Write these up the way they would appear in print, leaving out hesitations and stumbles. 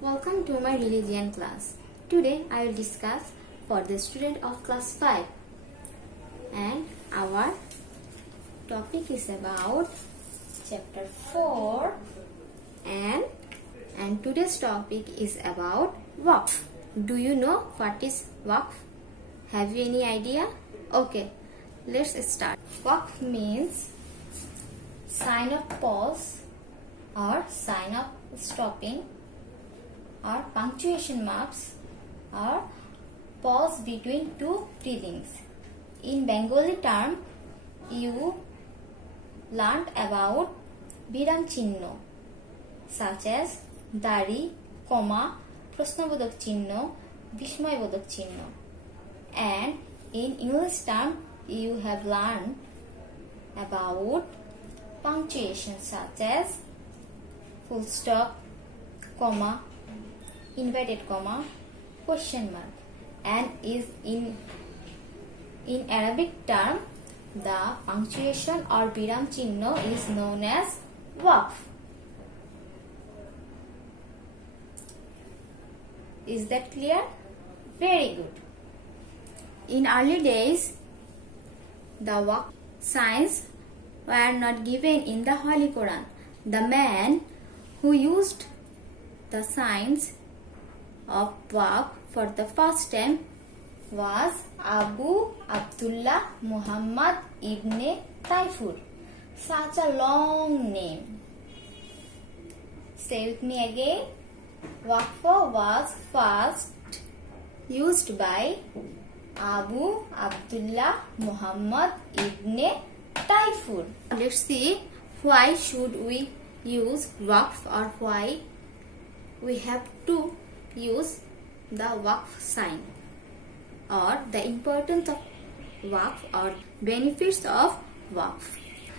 Welcome to my religion class. Today I will discuss for the student of class 5 and our topic is about chapter 4 and today's topic is about waqf. Do you know what is waqf? Have you any idea? Okay, let's start. Waqf means sign of pause or sign of stopping or punctuation marks or pause between two breathings. In Bengali term, you learned about biram chinno such as dari, comma, প্রশ্নবোধক চিহ্ন, বিস্ময়বোধক চিহ্ন. And in English term, you have learned about punctuation such as full stop, comma, inverted comma, question mark. And is in Arabic term, the punctuation or biram chinno is known as waqf. Is that clear? Very good. In early days, the waqf signs were not given in the Holy Quran. The man who used the signs of waqf for the first time was Abu Abdullah Muhammad ibn Tayfur. Such a long name. Say with me again. Waqf was first used by Abu Abdullah Muhammad ibn Tayfur. Let's see why should we use waqf or why we have to use the waqf sign or the importance of waqf or benefits of waqf.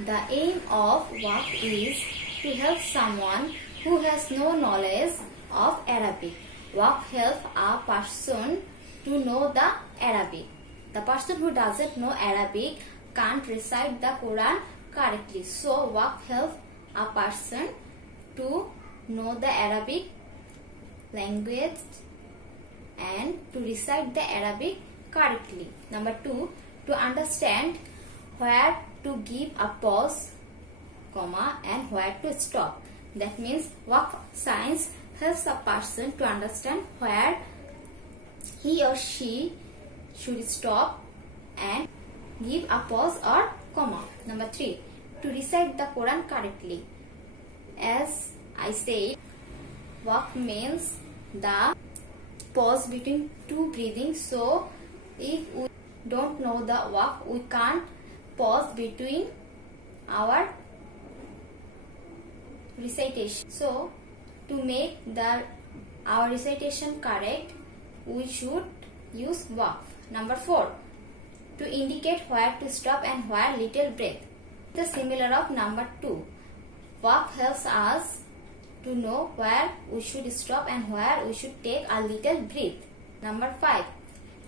The aim of waqf is to help someone who has no knowledge of Arabic. Waqf helps a person to know the Arabic. The person who doesn't know Arabic can't recite the Quran correctly. So waqf helps a person to know the Arabic language and to recite the Arabic correctly. Number 2, to understand where to give a pause, comma, and where to stop. That means waqf signs helps a person to understand where he or she should stop and give a pause or comma. Number 3, to recite the Quran correctly. As I said, waqf means the pause between two breathings. So if we don't know the waqf, we can't pause between our recitation. So to make our recitation correct, we should use waqf. Number 4, to indicate where to stop and where little breath. The similar of number 2. Waqf helps us to know where we should stop and where we should take a little breath. Number 5.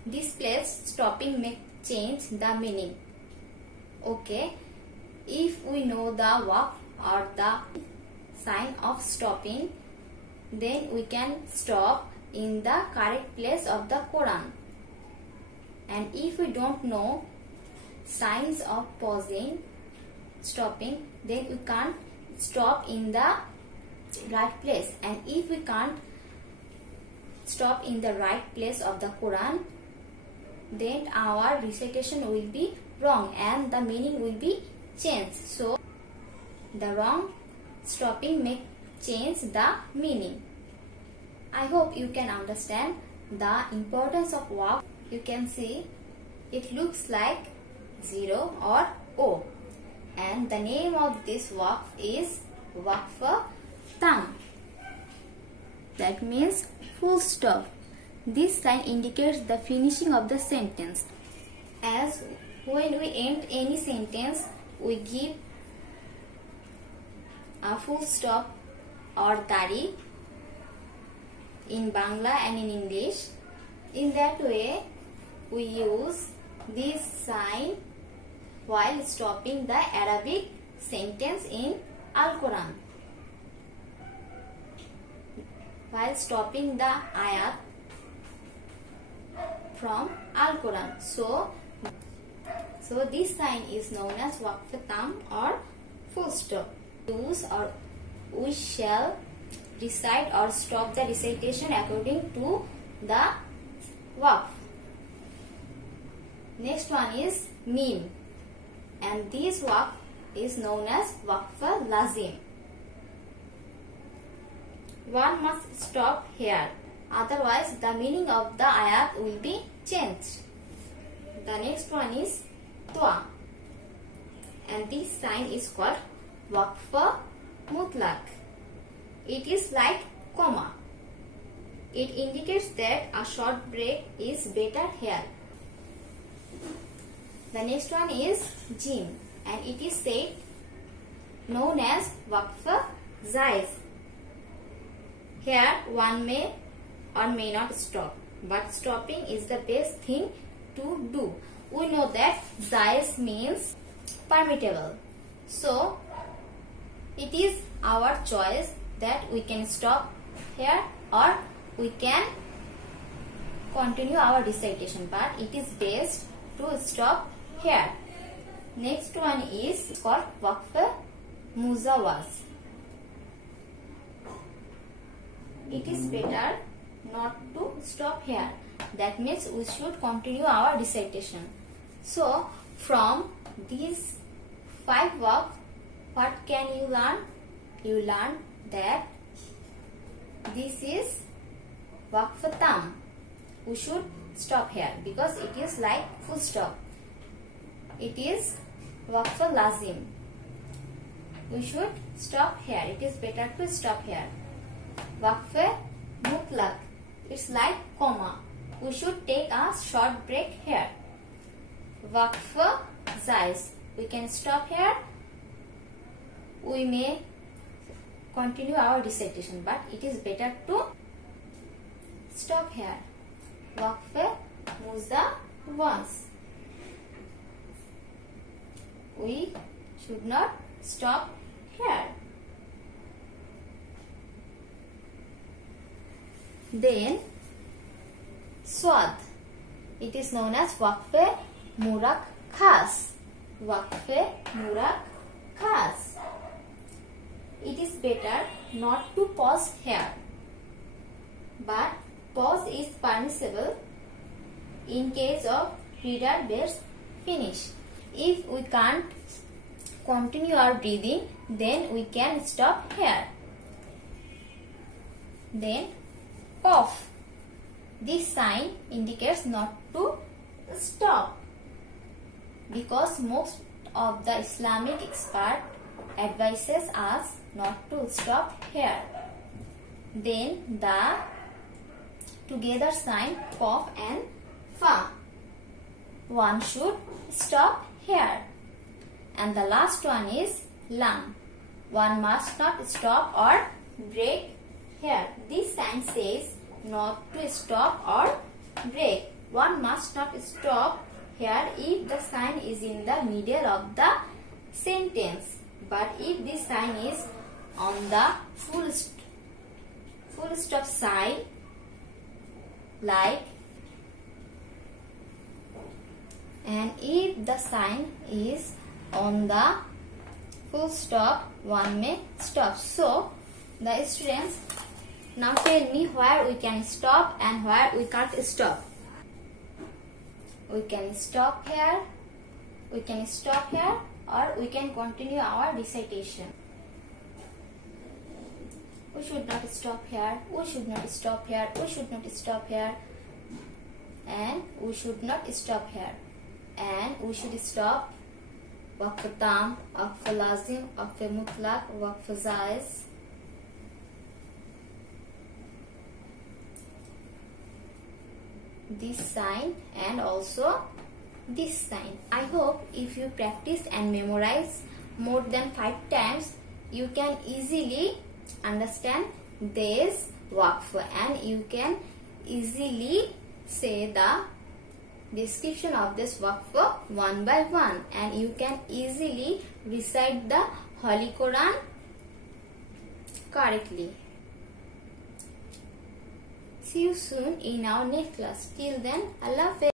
This place stopping may change the meaning. Okay. If we know the waqf or the sign of stopping, then we can stop in the correct place of the Quran. And if we don't know signs of pausing, stopping, then we can't stop in the right place. And if we can't stop in the right place of the Quran, then our recitation will be wrong and the meaning will be changed. So the wrong stopping may change the meaning. I hope you can understand the importance of waqf. You can see it looks like 0 or O, and the name of this waqf is waqf tam. That means full stop. This sign indicates the finishing of the sentence. As when we end any sentence, we give a full stop or dari in Bangla and in English. In that way, we use this sign while stopping the Arabic sentence in Al-Quran. while stopping the ayat from Al-Quran. So this sign is known as waqf tam or full stop. Use or we shall recite or stop the recitation according to the waqf. Next one is mim, and this waqf is known as waqf lazim. One must stop here, otherwise the meaning of the ayat will be changed. The next one is twa, and this sign is called waqf mutlaq. It is like comma. It indicates that a short break is better here. The next one is jim, and it is said known as waqf jaiz. Here one may or may not stop, but stopping is the best thing to do. We know that jaiz means permittable. So it is our choice that we can stop here or we can continue our recitation, but it is best to stop here. Next one is called waqf muzawaz. It is better not to stop here. That means we should continue our recitation. So from these 5 waqf, what can you learn? You learn that this is waqf tam. We should stop here because it is like full stop. It is waqf lazim. We should stop here. It is better to stop here. Waqf mutlaq. It's like comma. We should take a short break here. Waqf jaiz. We can stop here. We may continue our recitation, but it is better to stop here. Waqf muzawaz. We should not stop here. Then swad. It is known as waqf murakkaz. Waqf murakkaz. It is better not to pause here, but pause is permissible in case of reader gets finish. If we can't continue our breathing, then we can stop here. Then cough. This sign indicates not to stop because most of the Islamic expert advises us not to stop here. Then the together sign cough and fa. One should stop here. And the last one is lam. One must not stop or break here. This sign says not to stop or break. One must not stop here if the sign is in the middle of the sentence. But if this sign is on the full stop side, like, and if the sign is on the full stop, one may stop. So the students, now tell me where we can stop and where we can't stop. We can stop here, we can stop here, or we can continue our recitation. We should not stop here, we should not stop here, we should not stop here, and we should not stop here. And we should stop waqf tam, waqf lazim, waqf mutlaq, waqf jaiz. This sign and also this sign. I hope if you practice and memorize more than 5 times, you can easily understand this waqf and you can easily say the description of this waqf one by one, and you can easily recite the Holy Quran correctly. See you soon in our next class. Till then, Allah Hafiz.